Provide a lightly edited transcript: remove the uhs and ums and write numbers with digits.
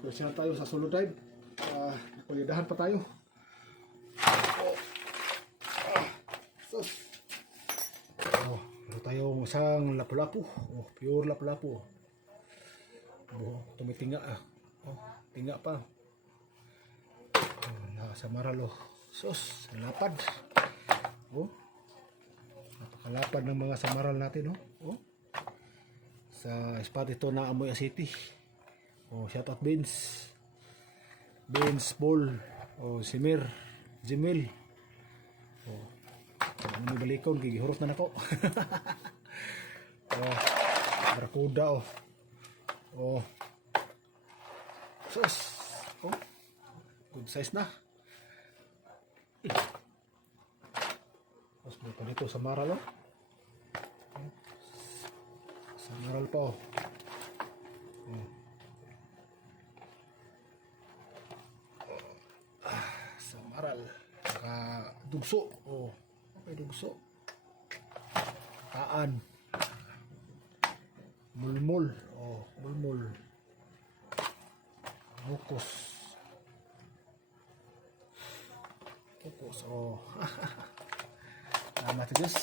Kasi na tayo sa solo dive. Kulidahan pa tayo. Meron tayong isang lapu-lapu. Pure lapu-lapu. Tumitinga. Tinga pa. Nasa maral. Sus, lapad. Napakalapad ng mga samaral natin. Sa spot ito na Amoy City. Shout out Vince. Vince Ball. Simir. Jimil. Ano balikon, gigihurot na nako. Barakuda. Sus. Good size na. Tapos may pa dito sa maral. Sa maral pa. Sa maral. Saka dugso. Okay, dugso. Taan. Mulmul. Mulmul. Bukos. Bukos. Salamat, Diyos.